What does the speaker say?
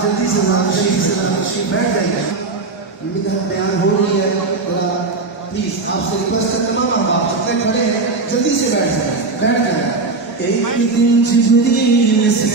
जल्दी से बैठ जाइए। बयान हो रही है, प्लीज आपसे रिक्वेस्ट करता हूँ, आप जितने खड़े हैं जल्दी से बैठ जाए। एक दिन जिब्रील से